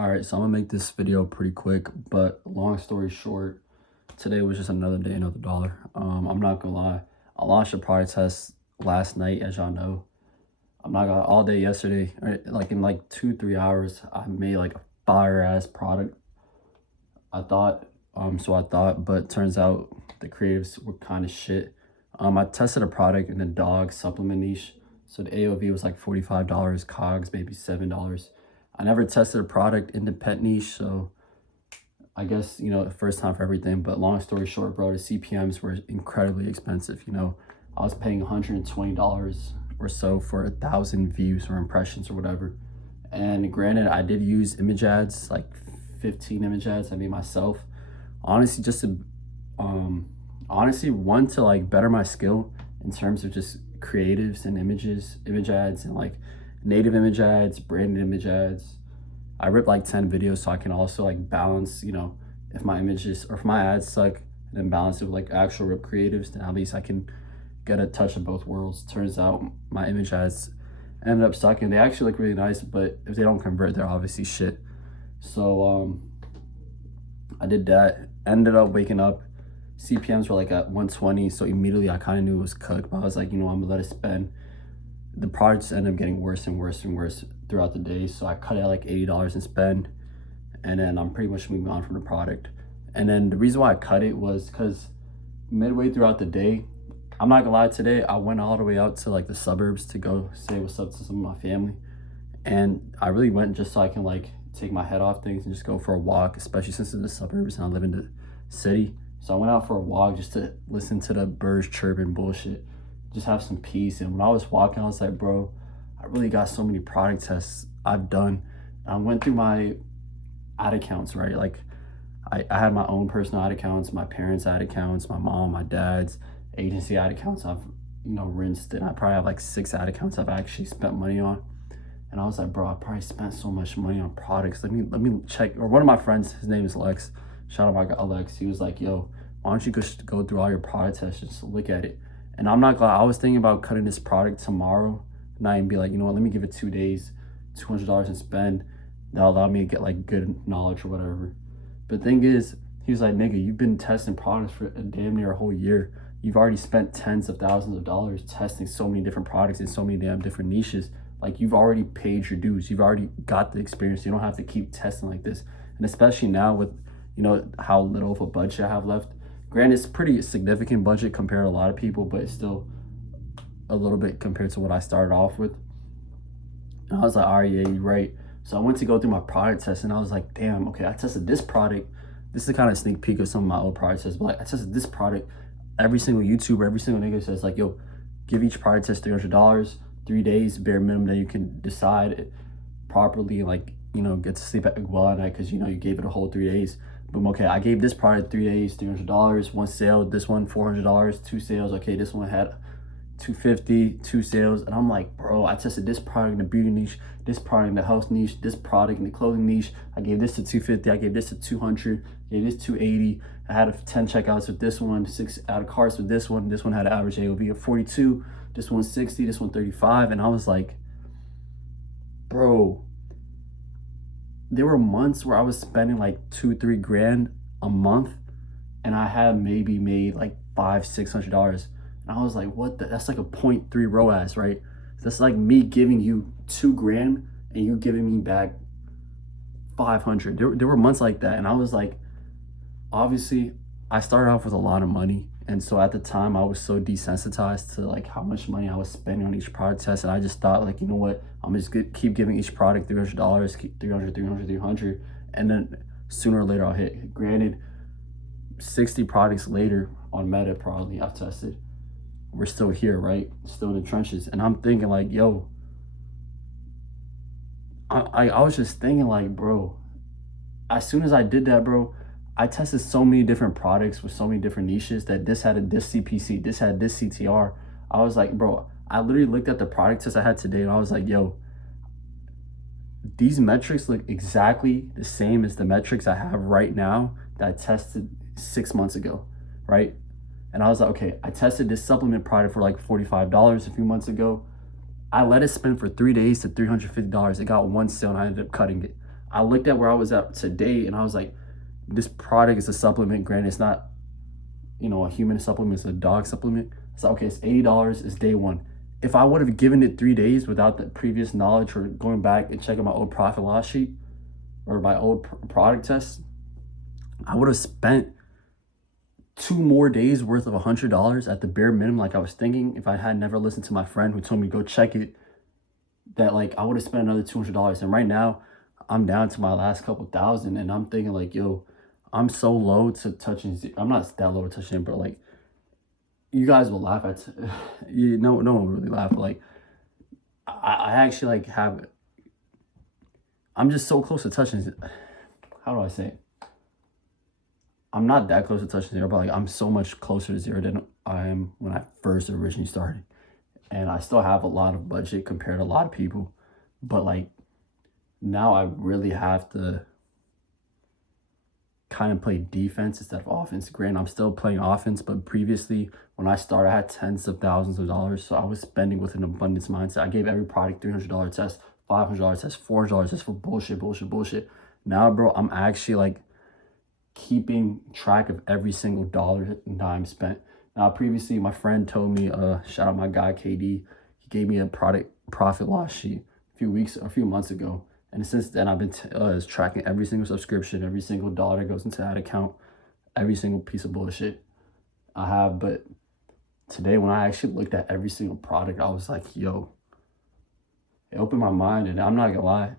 All right, so I'm gonna make this video pretty quick, but long story short, today was just another day, another dollar. I'm not gonna lie, I launched a product test last night, as y'all know. I'm not gonna all day yesterday, like in like 2-3 hours, I made like a fire ass product. I thought, but turns out the creatives were kind of shit. I tested a product in the dog supplement niche, so the AOV was like $45, COGS maybe $7. I never tested a product in the pet niche, so I guess, the first time for everything. But long story short, bro, the CPMs were incredibly expensive. I was paying $120 or so for 1,000 views or impressions or whatever. And granted, I did use image ads, like 15 image ads I made myself. Honestly, just to, one, to like better my skill in terms of just creatives and image ads and like native image ads, branded image ads. I ripped like 10 videos so I can also like balance, if my images or if my ads suck, and then balance it with like actual rip creatives, then at least I can get a touch of both worlds. Turns out my image ads ended up sucking. They actually look really nice, but if they don't convert, they're obviously shit. So I did that, ended up waking up, CPMs were like at 120, so immediately I kind of knew it was cooked, but I was like, I'm gonna let it spend. The products ended up getting worse and worse and worse throughout the day, so I cut it at like $80 in spend, and then I'm pretty much moving on from the product. And then the reason why I cut it was because midway throughout the day, I'm not gonna lie, today I went all the way out to like the suburbs to go say what's up to some of my family, and I really went just so I can like take my head off things and just go for a walk, especially since it's the suburbs and I live in the city. So I went out for a walk just to listen to the birds chirping bullshit, just have some peace. And when I was walking, I was like, bro, I really got so many product tests I've done. I went through my ad accounts, right? Like I had my own personal ad accounts, my parents' ad accounts, my mom, my dad's agency ad accounts I've, rinsed, and I probably have like 6 ad accounts I've actually spent money on. And I was like, bro, I probably spent so much money on products. Let me check. Or one of my friends, his name is Lex. Shout out my guy Lex. He was like, yo, why don't you just go through all your product tests, just look at it. And I'm not glad. I was thinking about cutting this product tomorrow night and be like, let me give it 2 days, $200 and spend. That'll allow me to get like good knowledge or whatever. But the thing is, he was like, nigga, you've been testing products for a damn near a whole year. You've already spent tens of thousands of dollars testing so many different products in so many damn different niches. Like, you've already paid your dues. You've already got the experience. You don't have to keep testing like this. And especially now with, how little of a budget I have left. Granted, it's pretty significant budget compared to a lot of people, but it's still a little bit compared to what I started off with. And I was like, all right, yeah, you're right. So I went to go through my product test, and I was like, damn, okay, I tested this product. This is a kind of sneak peek of some of my old product tests, but like, I tested this product. Every single YouTuber, every single nigga says like, yo, give each product test $300, 3 days, bare minimum, that you can decide it properly, like, get to sleep well at night because, you gave it a whole 3 days. Boom, okay, I gave this product 3 days, $300, 1 sale, this one $400, 2 sales, okay, this one had $250, 2 sales. And I'm like, bro, I tested this product in the beauty niche, this product in the health niche, this product in the clothing niche. I gave this to $250, I gave this to $200, gave this $280. I had 10 checkouts with this one, 6 out of carts with this one. This one had an average AOV of 42, this one 60, this one 35. And I was like, bro, there were months where I was spending like 2-3 grand a month, and I had maybe made like $500-600. And I was like, what that's like a 0.3 ROAS, right? That's like me giving you 2 grand and you giving me back 500. There were months like that, and I was like, obviously I started off with a lot of money, and so at the time I was so desensitized to like how much money I was spending on each product test, and I just thought like, you know what, I'm just gonna keep giving each product $300, keep 300, and then sooner or later I'll hit. Granted, 60 products later on Meta, probably I've tested, we're still here, right? Still in the trenches. And I'm thinking like, yo, I was just thinking like, bro, as soon as I did that, bro, I tested so many different products with so many different niches that this had this CPC, this had this CTR. I was like, bro, I literally looked at the product test I had today and I was like, yo, these metrics look exactly the same as the metrics I have right now that I tested 6 months ago, right? And I was like, okay, I tested this supplement product for like $45 a few months ago. I let it spin for 3 days to $350. It got 1 sale and I ended up cutting it. I looked at where I was at today and I was like, this product is a supplement. Granted, it's not, a human supplement, it's a dog supplement. So, okay, it's $80, it's day one. If I would have given it 3 days without the previous knowledge or going back and checking my old profit loss sheet or my old product test, I would have spent 2 more days worth of $100 at the bare minimum. Like I was thinking, if I had never listened to my friend who told me to go check it, that like I would have spent another $200. And right now I'm down to my last couple thousand, and I'm thinking like, yo, I'm so low to touching. I'm not that low to touching, but like, you guys will laugh at, no one will really laugh, but like, I actually like have, I'm just so close to touching. How do I say it? I'm not that close to touching zero, but like I'm so much closer to zero than I am when I first originally started. And I still have a lot of budget compared to a lot of people. But like now I really have to kind of play defense instead of offense. Granted, I'm still playing offense, but previously when I started, I had tens of thousands of dollars. So I was spending with an abundance mindset. I gave every product $300 test, $500 test, $400 test for bullshit. Now, bro, I'm actually like keeping track of every single dollar and dime spent. Now, previously, my friend told me, shout out my guy KD, he gave me a product profit loss sheet a few months ago. And since then, I've been tracking every single subscription, every single dollar that goes into that account, every single piece of bullshit I have. But today, when I actually looked at every single product, I was like, yo, it opened my mind. And I'm not gonna lie,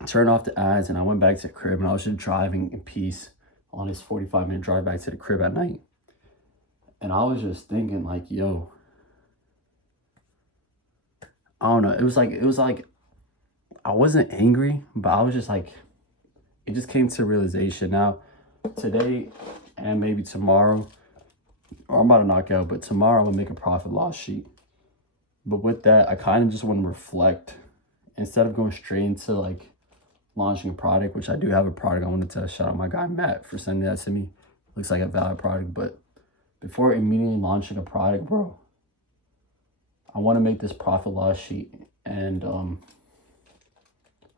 I turned off the ads and I went back to the crib, and I was just driving in peace on this 45-minute drive back to the crib at night. And I was just thinking like, yo, I don't know. It was like I wasn't angry, but I was just like, it just came to realization. Now, today and maybe tomorrow, or I'm about to knock out, but tomorrow I'm gonna make a profit loss sheet. But with that, I kind of just want to reflect instead of going straight into like launching a product, which I do have a product. I wanted to shout out my guy Matt for sending that to me. Looks like a valid product, but before immediately launching a product, bro, I want to make this profit loss sheet and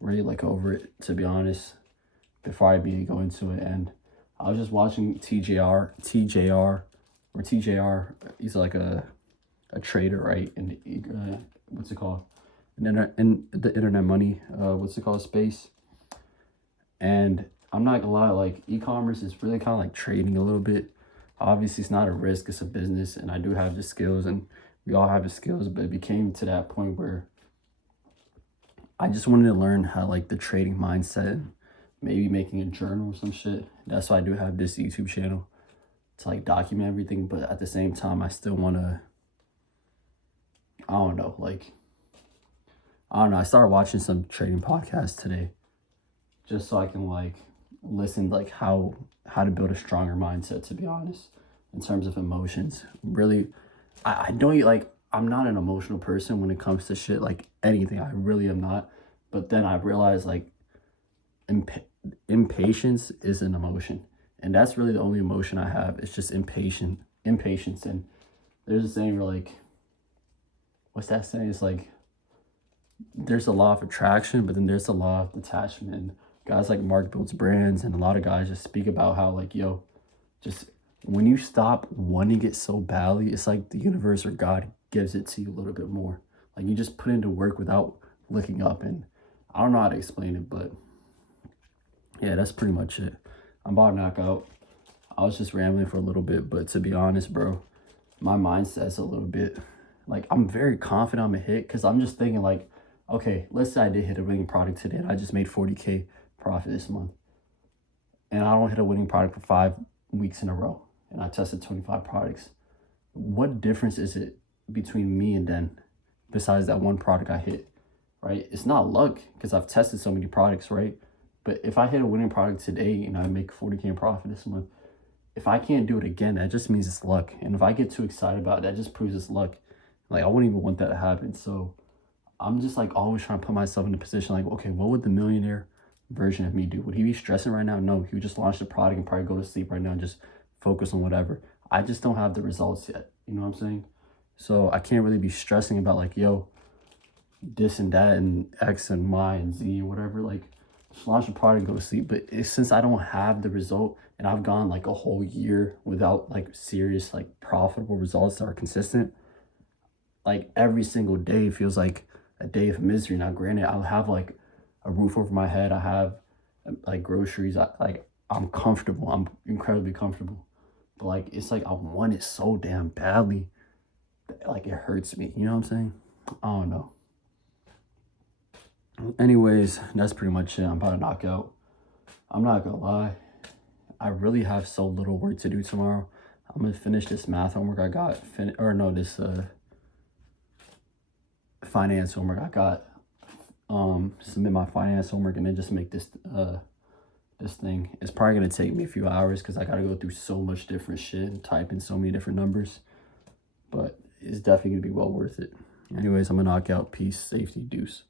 really look over it, to be honest, before I go into it. And I was just watching TJR, he's like a trader, right? In what's it called? In the internet money, space. And I'm not gonna lie, like e-commerce is really kind of like trading a little bit. Obviously, it's not a risk, it's a business, and I do have the skills, and we all have the skills, but it became to that point where I just wanted to learn how like the trading mindset, maybe making a journal or some shit. That's why I do have this YouTube channel to like document everything, but at the same time, I still want to, I don't know, I started watching some trading podcasts today just so I can like listen like how to build a stronger mindset, to be honest, in terms of emotions. Really, I don't like, I'm not an emotional person when it comes to shit, like anything. I really am not. But then I realized like impatience is an emotion. And that's really the only emotion I have. It's just impatience. And there's a saying where like, what's that saying? It's like, there's a law of attraction, but then there's a law of detachment. And guys like Mark builds brands, and a lot of guys just speak about how like, yo, just when you stop wanting it so badly, it's like the universe or God gives it to you a little bit more. Like you just put into work without looking up. And I don't know how to explain it, but yeah, that's pretty much it. I'm about to knock out. I was just rambling for a little bit, but to be honest, bro, my mindset's a little bit like, I'm very confident I'm gonna hit, because I'm just thinking like, okay, let's say I did hit a winning product today and I just made 40K profit this month, and I don't hit a winning product for 5 weeks in a row, and I tested 25 products. What difference is it between me and then, besides that one product I hit, right? It's not luck, because I've tested so many products, right? But if I hit a winning product today and I make 40K in profit this month, if I can't do it again, that just means it's luck. And if I get too excited about it, that just proves it's luck. Like I wouldn't even want that to happen. So I'm just like always trying to put myself in a position like, okay, what would the millionaire version of me do? Would he be stressing right now? No, he would just launch the product and probably go to sleep right now and just focus on whatever. I just don't have the results yet. You know what I'm saying? So I can't really be stressing about like, yo, this and that and X and Y and Z or whatever. Like So I should probably go to sleep. But since I don't have the result and I've gone like a whole year without like serious, like profitable results that are consistent, like every single day feels like a day of misery. Now, granted, I'll have like a roof over my head. I have like groceries. I'm comfortable. I'm incredibly comfortable. But like, it's like I want it so damn badly that, like, it hurts me. You know what I'm saying? I don't know. Anyways, that's pretty much it. I'm about to knock out. I'm not gonna lie. I really have so little work to do tomorrow. I'm gonna finish this math homework I got. This finance homework I got. Submit my finance homework and then just make this thing. It's probably gonna take me a few hours because I gotta go through so much different shit and type in so many different numbers. But it's definitely gonna be well worth it. Anyways, I'm gonna knock out. Peace, safety, deuce.